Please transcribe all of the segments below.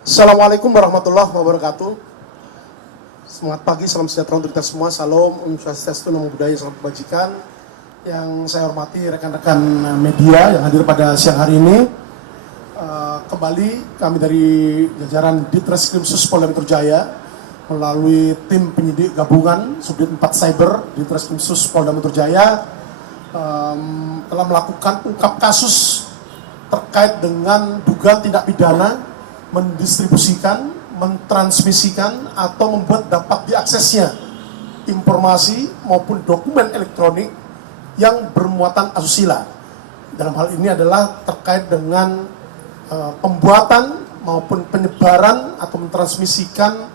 Assalamualaikum warahmatullahi wabarakatuh. Semangat pagi, salam sejahtera untuk kita semua. Salam, Om Swastiastu, Namo Buddhaya, salam kebajikan. Yang saya hormati rekan-rekan media yang hadir pada siang hari ini. Kembali kami dari jajaran Ditreskrimsus Polda Metro Jaya melalui tim penyidik gabungan Subdit 4 Cyber Ditreskrimsus Polda Metro Jaya telah melakukan ungkap kasus terkait dengan dugaan tindak pidana mendistribusikan, mentransmisikan, atau membuat dapat diaksesnya informasi maupun dokumen elektronik yang bermuatan asusila. Dalam hal ini adalah terkait dengan pembuatan maupun penyebaran atau mentransmisikan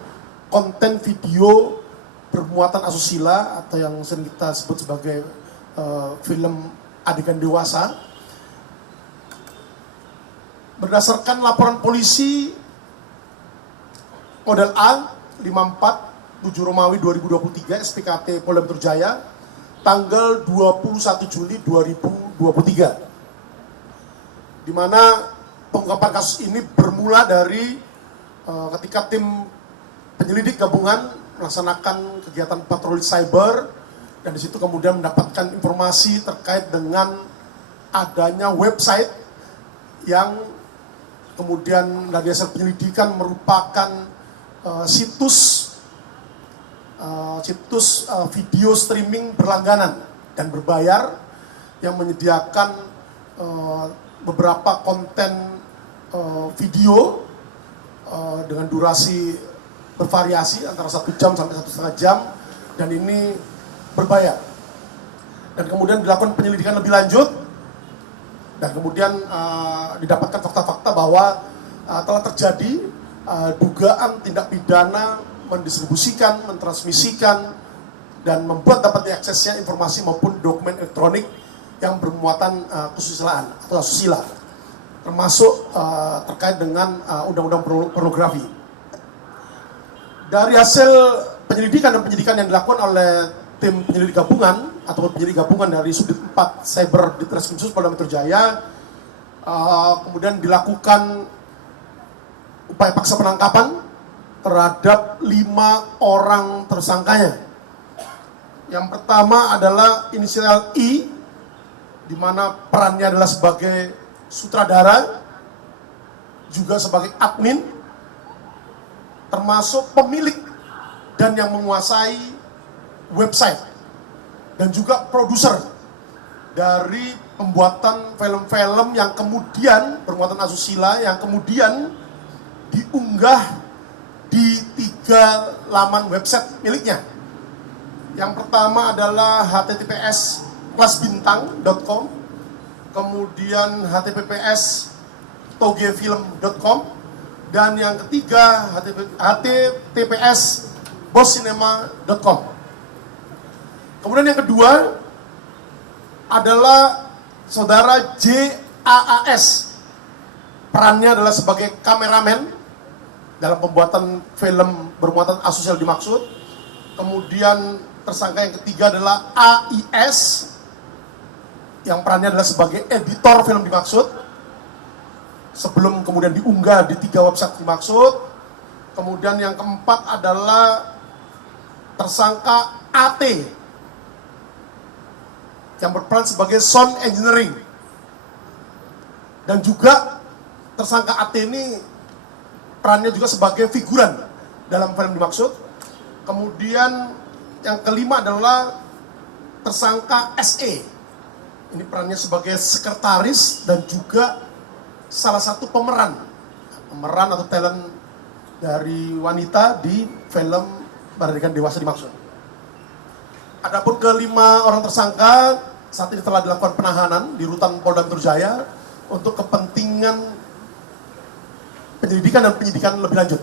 konten video bermuatan asusila atau yang sering kita sebut sebagai film adegan dewasa. Berdasarkan laporan polisi model A 54 7 Romawi 2023 SPKT Polda Metro Jaya tanggal 21 Juli 2023, di mana pengungkapan kasus ini bermula dari ketika tim penyelidik gabungan melaksanakan kegiatan patroli cyber, dan di situ kemudian mendapatkan informasi terkait dengan adanya website yang kemudian dari hasil penyelidikan merupakan situs video streaming berlangganan dan berbayar yang menyediakan beberapa konten video dengan durasi bervariasi antara 1 jam sampai 1,5 jam, dan ini berbayar. Dan kemudian dilakukan penyelidikan lebih lanjut, dan kemudian didapatkan fakta-fakta bahwa telah terjadi dugaan tindak pidana mendistribusikan, mentransmisikan, dan membuat dapat diaksesnya informasi maupun dokumen elektronik yang bermuatan kesusilaan atau asusila, termasuk terkait dengan undang-undang pornografi. Dari hasil penyelidikan dan penyidikan yang dilakukan oleh tim penyelidik gabungan atau penyelidik gabungan dari Subdit 4 Cyber Ditreskrimsus Polda Metro Jaya, kemudian dilakukan upaya paksa penangkapan terhadap 5 orang tersangkanya. Yang pertama adalah inisial I, di mana perannya adalah sebagai sutradara, juga sebagai admin, termasuk pemilik dan yang menguasai website, dan juga produser dari pembuatan film-film yang kemudian bermuatan asusila, yang kemudian diunggah di 3 laman website miliknya. Yang pertama adalah https://kelasbintang.com, kemudian https://togefilm.com, dan yang ketiga https://boscinema.com. Kemudian yang kedua adalah saudara JAAS, perannya adalah sebagai kameramen dalam pembuatan film bermuatan asusila dimaksud. Kemudian tersangka yang ketiga adalah AIS, yang perannya adalah sebagai editor film dimaksud, sebelum kemudian diunggah di 3 website dimaksud. Kemudian yang keempat adalah tersangka AT, yang berperan sebagai sound engineering, dan juga tersangka AT ini perannya juga sebagai figuran dalam film dimaksud. Kemudian yang kelima adalah tersangka SE, ini perannya sebagai sekretaris dan juga salah satu pemeran atau talent dari wanita di film Adegan Dewasa dimaksud. Adapun kelima orang tersangka saat ini telah dilakukan penahanan di Rutan Polda Metro Jaya untuk kepentingan penyelidikan dan penyidikan lebih lanjut.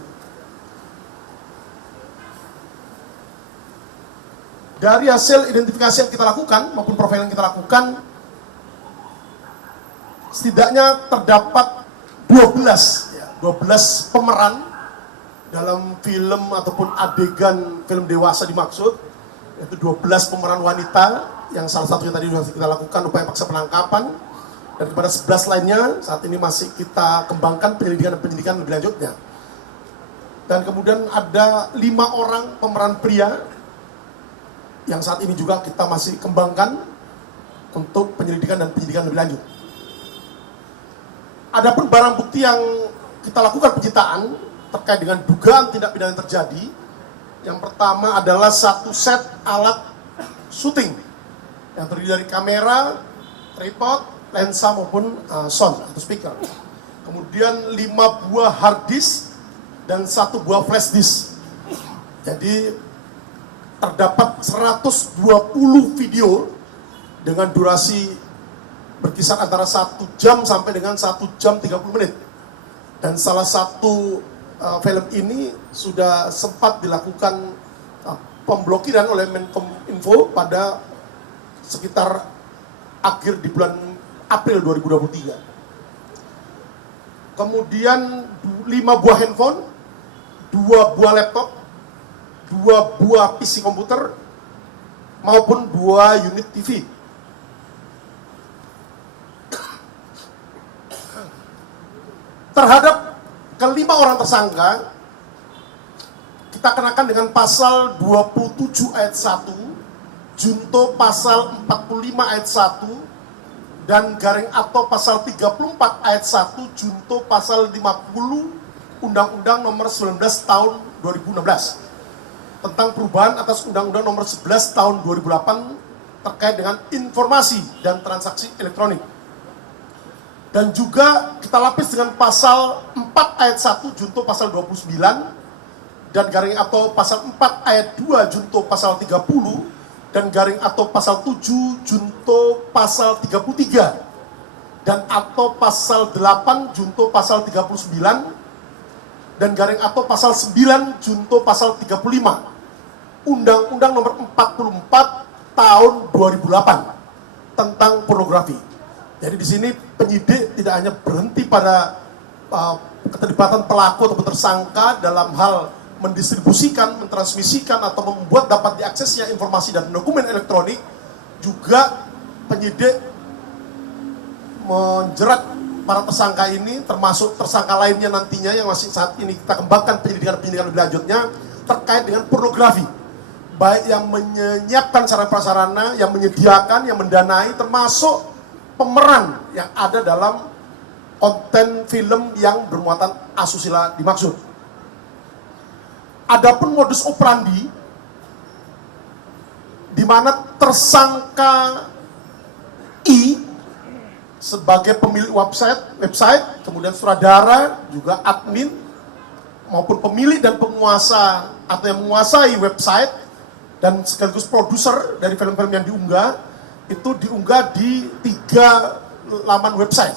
Dari hasil identifikasi yang kita lakukan maupun profil yang kita lakukan, setidaknya terdapat 12 pemeran dalam film ataupun adegan film dewasa dimaksud, yaitu 12 pemeran wanita yang salah satunya tadi sudah kita lakukan upaya paksa penangkapan, dan kepada 11 lainnya saat ini masih kita kembangkan penyelidikan dan penyidikan lebih lanjutnya. Dan kemudian ada 5 orang pemeran pria yang saat ini juga kita masih kembangkan untuk penyelidikan dan penyidikan lebih lanjut. Adapun barang bukti yang kita lakukan penyitaan terkait dengan dugaan tindak pidana yang terjadi, yang pertama adalah 1 set alat syuting yang terdiri dari kamera, tripod, lensa maupun sound atau speaker. Kemudian 5 buah hard disk dan 1 buah flash disk. Jadi terdapat 120 video dengan durasi berkisar antara 1 jam sampai dengan 1 jam 30 menit. Dan salah satu film ini sudah sempat dilakukan pemblokiran oleh Menkominfo pada sekitar akhir di bulan April 2023. Kemudian 5 buah handphone, 2 buah laptop, 2 buah PC komputer, maupun 2 unit TV. Terhadap kelima orang tersangka, kita kenakan dengan pasal 27 ayat 1, junto pasal 45 ayat 1, dan garing atau pasal 34 ayat 1, junto pasal 50 Undang-Undang nomor 19 tahun 2016 tentang perubahan atas Undang-Undang nomor 11 tahun 2008 terkait dengan informasi dan transaksi elektronik. Dan juga kita lapis dengan pasal 4 ayat 1 junto pasal 29 dan garing atau pasal 4 ayat 2 junto pasal 30 dan garing atau pasal 7 junto pasal 33 dan atau pasal 8 junto pasal 39 dan garing atau pasal 9 junto pasal 35 Undang-Undang nomor 44 tahun 2008 tentang pornografi. Jadi di sini penyidik tidak hanya berhenti pada keterlibatan pelaku atau tersangka dalam hal mendistribusikan, mentransmisikan atau membuat dapat diaksesnya informasi dan dokumen elektronik, juga penyidik menjerat para tersangka ini, termasuk tersangka lainnya nantinya yang masih saat ini kita kembangkan penyidikan lebih lanjutnya terkait dengan pornografi, baik yang menyiapkan sarana prasarana, yang menyediakan, yang mendanai, termasuk pemeran yang ada dalam konten film yang bermuatan asusila dimaksud. Adapun modus operandi di mana tersangka I sebagai pemilik website, kemudian sutradara, juga admin maupun pemilik dan penguasa atau yang menguasai website dan sekaligus produser dari film-film yang diunggah, itu diunggah di 3 laman website,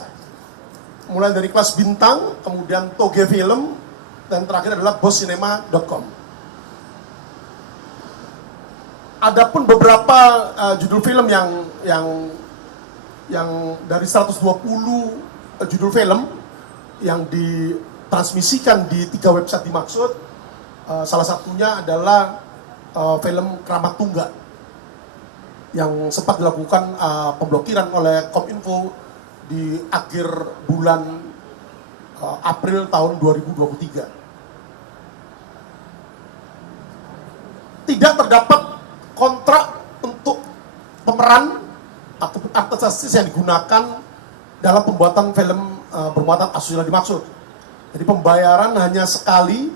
mulai dari Kelas Bintang, kemudian Toge Film, dan terakhir adalah boscinema.com. Adapun beberapa judul film yang dari 120 judul film yang ditransmisikan di 3 website dimaksud, salah satunya adalah film Keramat Tunggal yang sempat dilakukan pemblokiran oleh Kominfo di akhir bulan April tahun 2023. Tidak terdapat kontrak untuk pemeran atau artis yang digunakan dalam pembuatan film bermuatan asusila dimaksud. Jadi pembayaran hanya sekali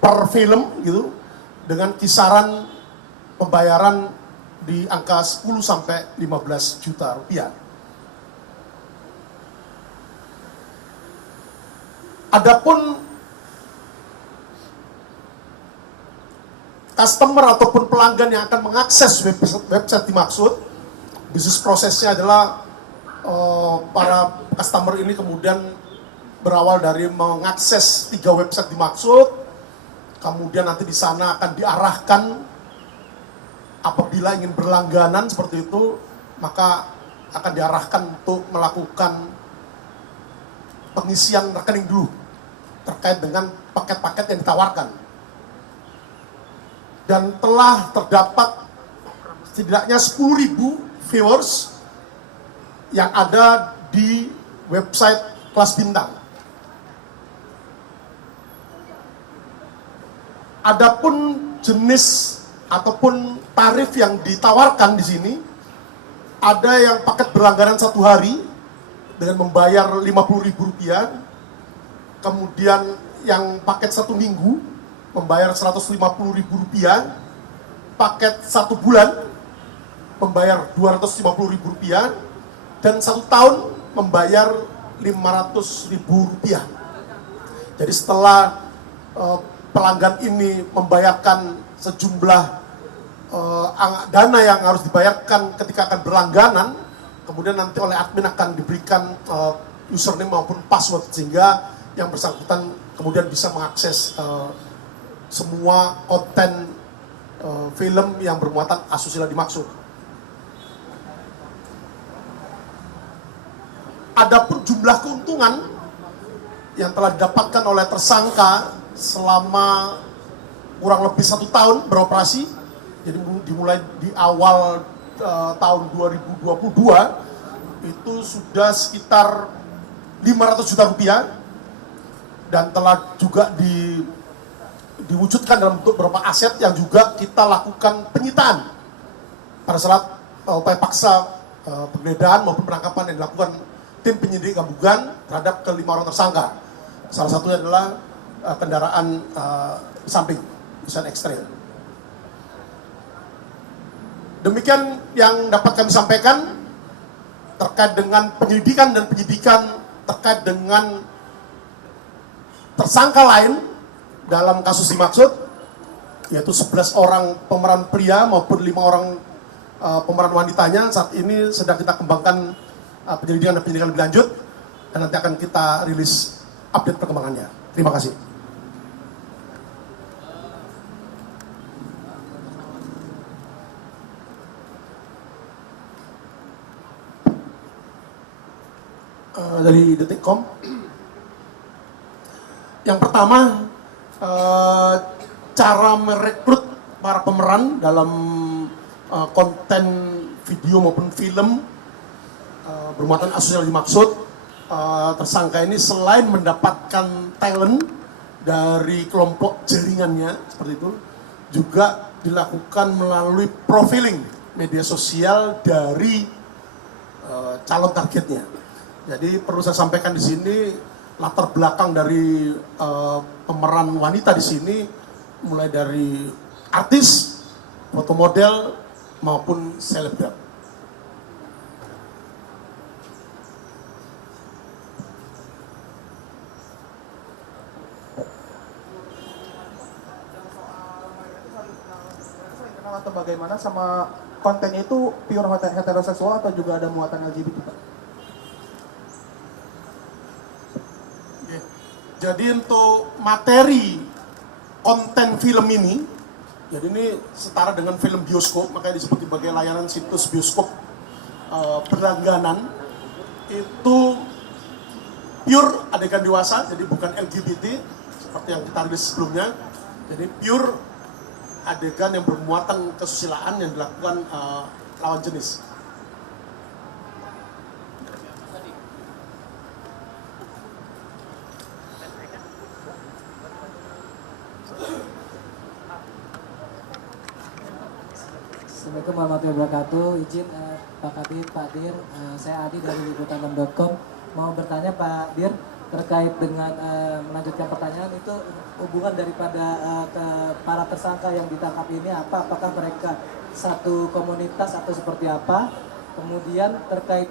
per film gitu, dengan kisaran pembayaran di angka 10 sampai 15 juta rupiah. Adapun customer ataupun pelanggan yang akan mengakses website dimaksud, bisnis prosesnya adalah para customer ini kemudian berawal dari mengakses 3 website dimaksud, kemudian nanti di sana akan diarahkan. Apabila ingin berlangganan seperti itu, maka akan diarahkan untuk melakukan pengisian rekening dulu terkait dengan paket-paket yang ditawarkan. Dan telah terdapat setidaknya 10.000 viewers yang ada di website Kelas Bintang. Adapun jenis ataupun tarif yang ditawarkan di sini, ada yang paket berlangganan 1 hari dengan membayar Rp50.000, kemudian yang paket 1 minggu membayar Rp150.000, paket 1 bulan membayar Rp250.000, dan 1 tahun membayar Rp500.000. Jadi setelah pelanggan ini membayarkan sejumlah dana yang harus dibayarkan ketika akan berlangganan, kemudian nanti oleh admin akan diberikan username maupun password, sehingga yang bersangkutan kemudian bisa mengakses semua konten film yang bermuatan asusila dimaksud. Adapun jumlah keuntungan yang telah didapatkan oleh tersangka selama kurang lebih 1 tahun beroperasi, jadi dimulai di awal tahun 2022 itu sudah sekitar Rp500 juta, dan telah juga diwujudkan dalam bentuk beberapa aset yang juga kita lakukan penyitaan pada saat upaya paksa penggeledahan maupun penangkapan yang dilakukan tim penyidik gabungan terhadap ke-5 orang tersangka. Salah satunya adalah kendaraan samping Nissan X-Trail. Demikian yang dapat kami sampaikan terkait dengan penyelidikan dan penyidikan terkait dengan tersangka lain dalam kasus dimaksud, yaitu 11 orang pemeran pria maupun 5 orang pemeran wanitanya. Saat ini sedang kita kembangkan penyelidikan dan penyidikan lebih lanjut, dan nanti akan kita rilis update perkembangannya. Terima kasih. Dari Detikcom, yang pertama, cara merekrut para pemeran dalam konten video maupun film bermuatan asusila dimaksud, tersangka ini selain mendapatkan talent dari kelompok jaringannya seperti itu, juga dilakukan melalui profiling media sosial dari calon targetnya. Jadi perlu saya sampaikan di sini, latar belakang dari pemeran wanita di sini mulai dari artis, foto model maupun selebgram. Atau bagaimana sama kontennya itu pure heteroseksual atau juga ada muatan LGBT, Pak? Jadi untuk materi konten film ini, jadi ini setara dengan film bioskop, makanya disebut sebagai layanan situs bioskop berlangganan. Itu pure adegan dewasa, jadi bukan LGBT seperti yang kita rilis sebelumnya. Jadi pure adegan yang bermuatan kesusilaan yang dilakukan lawan jenis. Assalamualaikum warahmatullahi wabarakatuh. Izin Pak Kabid, Pak Dir, saya Adi dari liputan6.com. Mau bertanya Pak Dir terkait dengan melanjutkan pertanyaan itu, hubungan daripada ke para tersangka yang ditangkap ini apa? Apakah mereka satu komunitas atau seperti apa? Kemudian terkait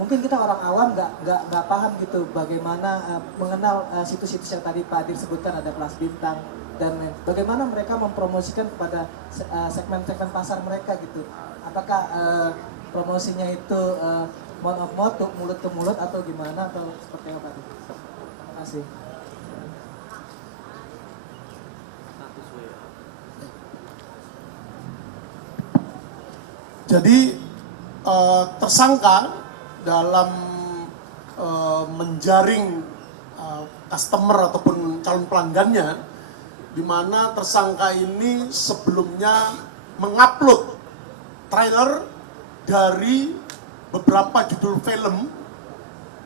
mungkin kita orang awam nggak paham gitu bagaimana mengenal situs-situs yang tadi Pak Dir sebutkan, ada Kelas Bintang dan bagaimana mereka mempromosikan kepada segmen-segmen pasar mereka gitu. Apakah promosinya itu mouth of mouth, mulut ke mulut atau gimana atau seperti apa tadi? Terima kasih. Jadi tersangka dalam menjaring customer ataupun calon pelanggannya, di mana tersangka ini sebelumnya mengupload trailer dari beberapa judul film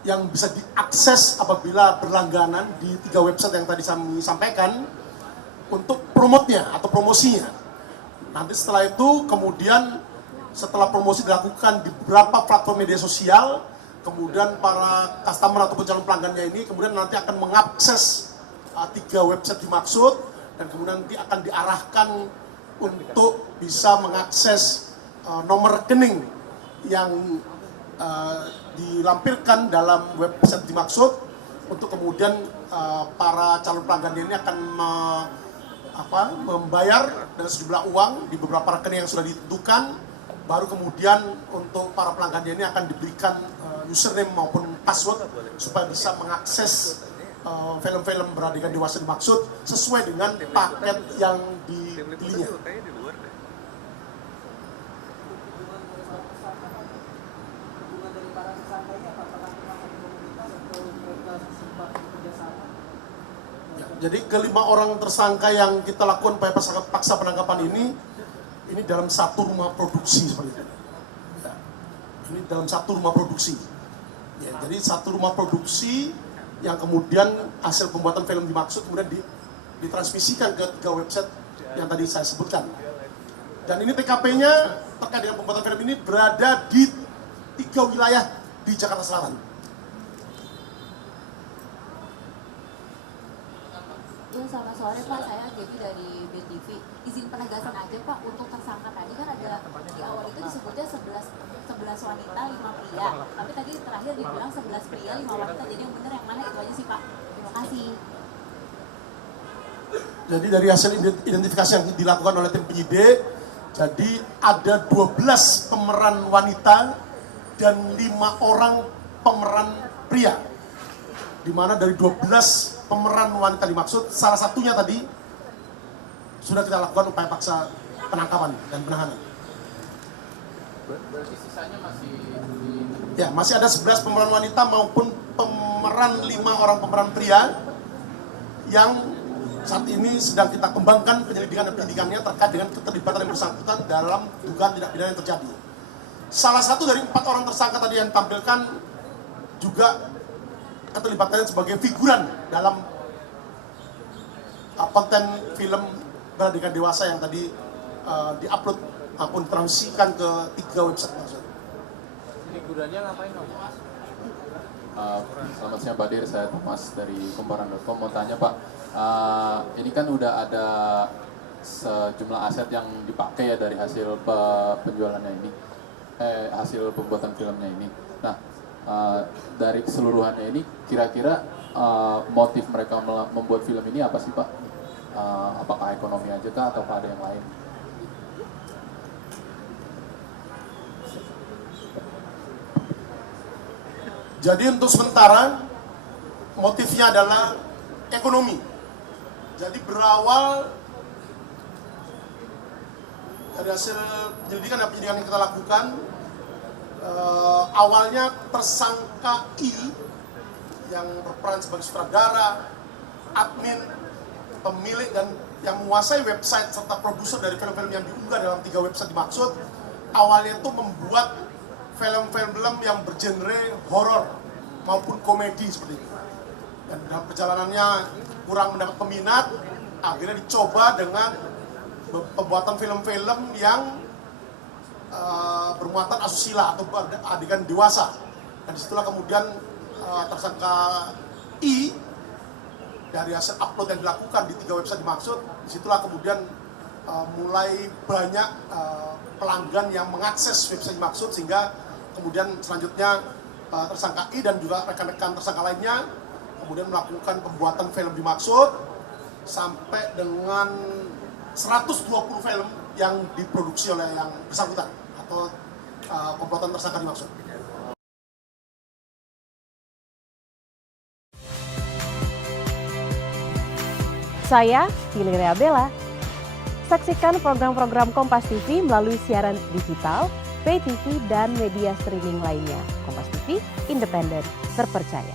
yang bisa diakses apabila berlangganan di 3 website yang tadi kami sampaikan. untuk promotnya atau promosinya. Nanti setelah itu kemudian setelah promosi dilakukan di beberapa platform media sosial, kemudian para customer ataupun calon pelanggannya ini kemudian nanti akan mengakses 3 website dimaksud, dan kemudian nanti akan diarahkan untuk bisa mengakses nomor rekening yang dilampirkan dalam website dimaksud, untuk kemudian para calon pelanggan ini akan membayar dengan sejumlah uang di beberapa rekening yang sudah ditentukan. Baru kemudian untuk para pelanggan ini akan diberikan username maupun password supaya bisa mengakses film-film beradegan dewasa dimaksud sesuai dengan paket yang dipilihnya. Jadi kelima orang tersangka yang kita lakukan upaya paksa penangkapan ini dalam satu rumah produksi seperti itu. Ya, ini dalam satu rumah produksi. Ya, jadi satu rumah produksi yang kemudian hasil pembuatan film dimaksud kemudian ditransmisikan ke 3 website yang tadi saya sebutkan. Dan ini TKP-nya terkait dengan pembuatan film ini berada di 3 wilayah di Jakarta Selatan. Ya, selamat sore Pak, saya Gaby dari BTV. Izin penegasan aja Pak, untuk tersangka tadi kan ada di awal itu disebutnya 11 wanita, 5 pria. Tapi tadi terakhir dibilang 11 pria, 5 wanita. Jadi yang benar yang mana itu aja sih Pak? Terima kasih. Jadi dari hasil identifikasi yang dilakukan oleh tim penyidik, jadi ada 12 pemeran wanita dan 5 orang pemeran pria. Di mana dari 12 pemeran wanita dimaksud, salah satunya tadi sudah kita lakukan upaya paksa penangkapan dan penahanan. Berarti sisanya masih Ya, masih ada 11 pemeran wanita maupun pemeran 5 orang pemeran pria yang saat ini sedang kita kembangkan penyelidikan dan penyidikannya terkait dengan keterlibatan yang bersangkutan dalam dugaan tindak pidana yang terjadi. Salah satu dari 4 orang tersangka tadi yang tampilkan juga keterlibatannya sebagai figuran dalam konten film beradegan dewasa yang tadi diupload maupun transmisikan ke 3 website tersebut. figurannya ngapain Om? Selamat siang Pak Dir, saya Thomas dari Kumparan.com. Mau tanya Pak, ini kan udah ada sejumlah aset yang dipakai ya dari hasil penjualannya ini, hasil pembuatan filmnya ini. Nah, dari keseluruhannya ini kira-kira motif mereka membuat film ini apa sih Pak? Apakah ekonomi aja kah atau ada yang lain? Jadi untuk sementara motifnya adalah ekonomi. Jadi berawal dari hasil penyelidikan dan penyidikan yang kita lakukan, awalnya tersangka I yang berperan sebagai sutradara, admin, pemilik dan yang menguasai website serta produser dari film-film yang diunggah dalam 3 website dimaksud, awalnya itu membuat film-film yang bergenre horor maupun komedi seperti itu. Dan dalam perjalanannya kurang mendapat peminat, akhirnya dicoba dengan pembuatan film-film yang bermuatan asusila atau adegan dewasa. Dan disitulah kemudian tersangka I dari hasil upload yang dilakukan di 3 website dimaksud, disitulah kemudian mulai banyak pelanggan yang mengakses website dimaksud, sehingga kemudian selanjutnya tersangka I dan juga rekan-rekan tersangka lainnya kemudian melakukan pembuatan film dimaksud sampai dengan 120 film yang diproduksi oleh yang bersangkutan atau pembuatan tersangka dimaksud. Saya Fili Reabella. Saksikan program-program Kompas TV melalui siaran digital, pay TV, dan media streaming lainnya. Kompas TV, independen, terpercaya.